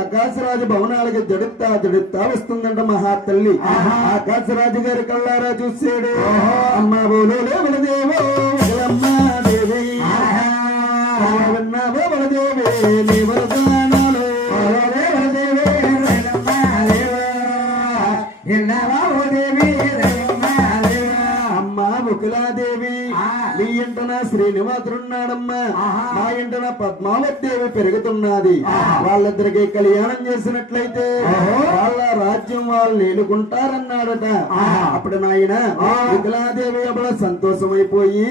ఆకాశరాజు భవనాలకి జడుతా వస్తుందంట మహాతల్లి. ఆకాశరాజు గారి కళ్ళారా చూసాడు. అమ్మ బోలో బలదేవో దేవి విన్నావో బలదేవి నీ వరదానాలు అమ్మా ముకులాదేవి నీ ఇంటన శ్రీనివాసుడున్నాడమ్మా, మా ఇంటన పద్మావతిదేవి పెరుగుతున్నది. వాళ్ళిద్దరికి కళ్యాణం చేసినట్లయితే వాళ్ళ రాజ్యం వాళ్ళు నేలుకుంటారన్నాడట. అప్పుడు నాయన ముకులాదేవి అప్పుడు సంతోషమైపోయి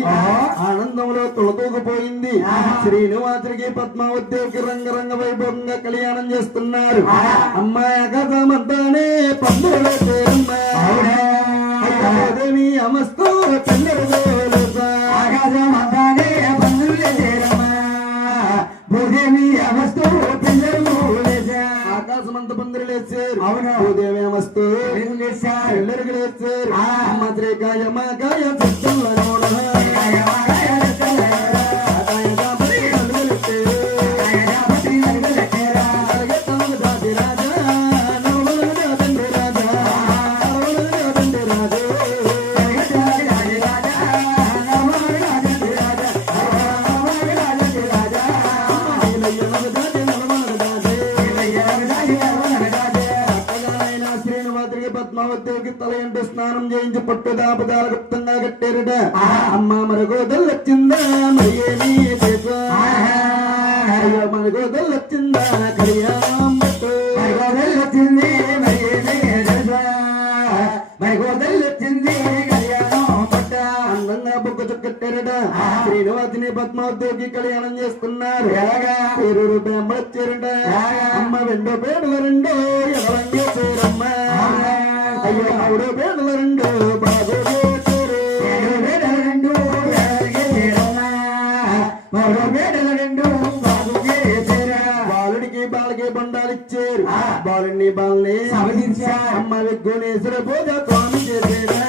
ఆనందంలో తొలతూగిపోయింది. శ్రీనివాసుడికి పద్మావతిదేవికి రంగరంగ వైభవంగా కళ్యాణం చేస్తున్నారు. అమ్మాయి కథమంతానే పండుగ పేరమ్మా దేవి అమస్తూ ఆకాశమంత పందిరి లేచారు. అవును భూదేవి అమస్తూ పిల్లరికి లేచారు. అమ్మ శ్రీకాయ మాకాయ పద్మావతికి తల ఎంట స్నానం చేయించి పట్టుదాపదాల గుప్తంగా కట్టారట. అమ్మ మరగోదలు వచ్చిందా మరియేని మరగోదలు వచ్చిందా కళ్యాణం వచ్చింది మరగోదలు వచ్చింది కళ్యాణం పట్ట అందంగా బొక్క చుక్కట్టారట. శ్రీనివాసిని పద్మావతికి కళ్యాణం చేస్తున్నారు. పేరు వచ్చారట. అమ్మ రెండో పేరుల రెండో ఎవరంగా పేరమ్మ అయ్యో మూడో పేరుల రెండో బాబు బాలుడికి బాలకి బండాలు ఇచ్చారు. బాలుని బాలని అమ్మ విఘ్నేశ్వర పూజ స్వామి చేసేదా